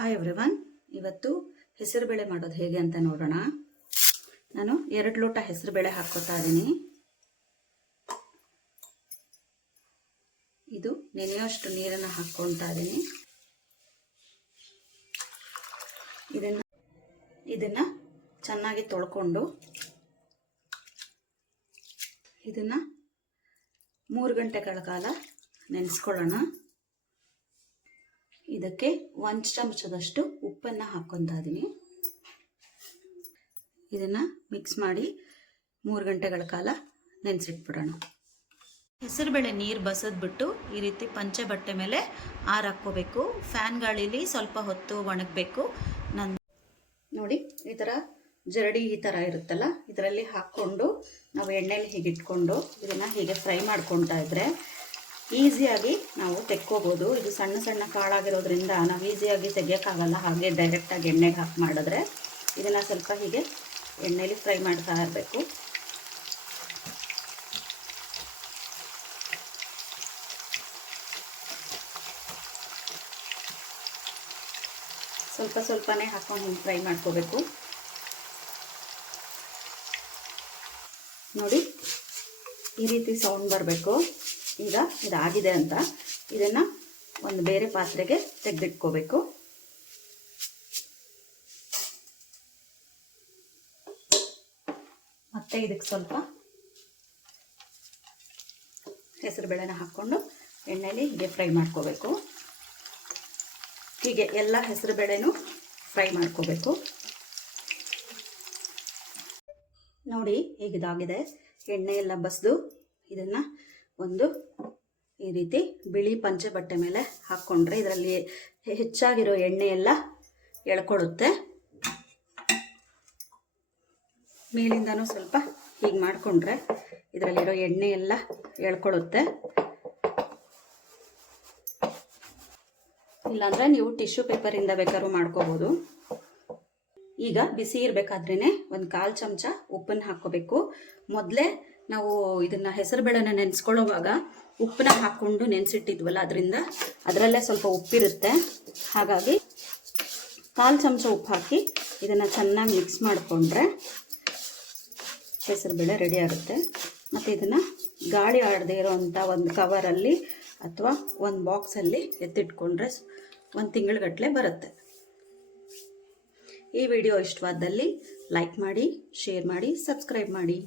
Hi everyone, ಇವತ್ತು ಹೆಸರುಬೇಳೆ ಮಾಡೋದು ಹೇಗೆ ಅಂತ ನೋಡೋಣ. ನಾನು 2 ಲೋಟ ಹೆಸರುಬೇಳೆ ಹಾಕ್ಕೊತಾ ಇದ್ದೀನಿ. ಇದು ನೆನೆಯೋಷ್ಟು ನೀರನ್ನು ಹಾಕ್ಕೊಳ್ತಾ ಇದ್ದೀನಿ. ಇದನ್ನ ಚೆನ್ನಾಗಿ ತೊಳ್ಕೊಂಡು ಇದನ್ನ 3 ಗಂಟೆಗಳ ಕಾಲ ನೆನೆಸ್ಕೊಳ್ಳೋಣ. ಇದಕ್ಕೆ 1 ಚಮಚದಷ್ಟು ಉಪ್ಪನ್ನು ಹಾಕ್ಕೊತಾ ಇದ್ದೀನಿ. ಇದನ್ನು ಮಿಕ್ಸ್ ಮಾಡಿ 3 ಗಂಟೆಗಳ ಕಾಲ ನೆನೆಸಿಟ್ಬಿಡೋಣ. ಹೆಸರುಬೇಳೆ ನೀರು ಬಸದ್ಬಿಟ್ಟು ಈ ರೀತಿ ಪಂಚೆ ಬಟ್ಟೆ ಮೇಲೆ ಹಾಕೋಬೇಕು. ಫ್ಯಾನ್ ಗಾಳಿಲಿ ಸ್ವಲ್ಪ ಹೊತ್ತು ಒಣಗಬೇಕು. ನೋಡಿ, ಈ ಥರ ಜರಡಿ ಈ ಥರ ಇರುತ್ತಲ್ಲ, ಇದರಲ್ಲಿ ಹಾಕ್ಕೊಂಡು ನಾವು ಎಣ್ಣೆಲಿ ಹೀಗೆ ಇಟ್ಕೊಂಡು ಇದನ್ನು ಹೀಗೆ ಫ್ರೈ ಮಾಡ್ಕೊತಾ ಇದ್ರೆ ಈಸಿಯಾಗಿ ನಾವು ತೆಕ್ಕೋಬೋದು. ಇದು ಸಣ್ಣ ಸಣ್ಣ ಕಾಳಾಗಿರೋದ್ರಿಂದ ನಾವು ಈಸಿಯಾಗಿ ತೆಗಿಯೋಕ್ಕಾಗಲ್ಲ. ಹಾಗೆ ಡೈರೆಕ್ಟಾಗಿ ಎಣ್ಣೆಗೆ ಹಾಕಿ ಮಾಡಿದ್ರೆ ಇದನ್ನು ಸ್ವಲ್ಪ ಹೀಗೆ ಎಣ್ಣೆಲಿ ಫ್ರೈ ಮಾಡ್ತಾ ಇರಬೇಕು. ಸ್ವಲ್ಪ ಸ್ವಲ್ಪನೇ ಹಾಕೊಂಡು ಹಿಂಗೆ ಫ್ರೈ ಮಾಡ್ಕೋಬೇಕು. ನೋಡಿ, ಈ ರೀತಿ ಸೌಂಡ್ ಬರಬೇಕು. ಈಗ ಇದಾಗಿದೆ ಅಂತ ಇದನ್ನು ಒಂದು ಬೇರೆ ಪಾತ್ರೆಗೆ ತೆಗೆದಿಟ್ಕೋಬೇಕು. ಮತ್ತೆ ಇದಕ್ಕೆ ಸ್ವಲ್ಪ ಹೆಸರುಬೇಳೆನ ಹಾಕ್ಕೊಂಡು ಎಣ್ಣೆಲಿ ಹೀಗೆ ಫ್ರೈ ಮಾಡ್ಕೋಬೇಕು. ಹೀಗೆ ಎಲ್ಲ ಹೆಸರುಬೇಳೆನೂ ಫ್ರೈ ಮಾಡ್ಕೋಬೇಕು. ನೋಡಿ, ಹೇಗಿದಾಗಿದೆ. ಎಣ್ಣೆ ಎಲ್ಲ ಬಸ್ದು ಇದನ್ನು ಒಂದು ಈ ರೀತಿ ಬಿಳಿ ಪಂಚೆ ಬಟ್ಟೆ ಮೇಲೆ ಹಾಕ್ಕೊಂಡ್ರೆ ಇದರಲ್ಲಿ ಹೆಚ್ಚಾಗಿರೋ ಎಣ್ಣೆ ಎಲ್ಲ ಎಳ್ಕೊಳ್ಳುತ್ತೆ. ಮೇಲಿಂದನೂ ಸ್ವಲ್ಪ ಹೀಗೆ ಮಾಡಿಕೊಂಡ್ರೆ ಇದರಲ್ಲಿರೋ ಎಣ್ಣೆ ಎಲ್ಲ ಎಳ್ಕೊಳ್ಳುತ್ತೆ. ಇಲ್ಲಾಂದರೆ ನೀವು ಟಿಶ್ಯೂ ಪೇಪರಿಂದ ಬೇಕಾದ್ರೂ ಮಾಡ್ಕೋಬೋದು. ಈಗ ಬಿಸಿ ಇರಬೇಕಾದ್ರೇ 1/4 ಚಮಚ ಉಪ್ಪನ್ನು ಹಾಕ್ಕೋಬೇಕು. ಮೊದಲೇ ನಾವು ಇದನ್ನು ಹೆಸರುಬೇಳೆನ ನೆನೆಸ್ಕೊಳ್ಳೋವಾಗ ಉಪ್ಪನ್ನ ಹಾಕ್ಕೊಂಡು ನೆನೆಸಿಟ್ಟಿದ್ವಲ್ಲ, ಅದರಲ್ಲೇ ಸ್ವಲ್ಪ ಉಪ್ಪಿರುತ್ತೆ. ಹಾಗಾಗಿ 1/4 ಚಮಚ ಉಪ್ಪು ಹಾಕಿ ಇದನ್ನು ಚೆನ್ನಾಗಿ ಮಿಕ್ಸ್ ಮಾಡಿಕೊಂಡ್ರೆ ಹೆಸರುಬೇಳೆ ರೆಡಿ ಆಗುತ್ತೆ. ಮತ್ತು ಇದನ್ನು ಗಾಳಿ ಆಡದೇ ಇರೋವಂಥ ಒಂದು ಕವರಲ್ಲಿ ಅಥವಾ ಒಂದು ಬಾಕ್ಸಲ್ಲಿ ಎತ್ತಿಟ್ಕೊಂಡ್ರೆ 1 ತಿಂಗಳಗಟ್ಟಲೆ ಬರುತ್ತೆ. ಈ ವಿಡಿಯೋ ಇಷ್ಟವಾದಲ್ಲಿ ಲೈಕ್ ಮಾಡಿ, ಶೇರ್ ಮಾಡಿ, ಸಬ್ಸ್ಕ್ರೈಬ್ ಮಾಡಿ.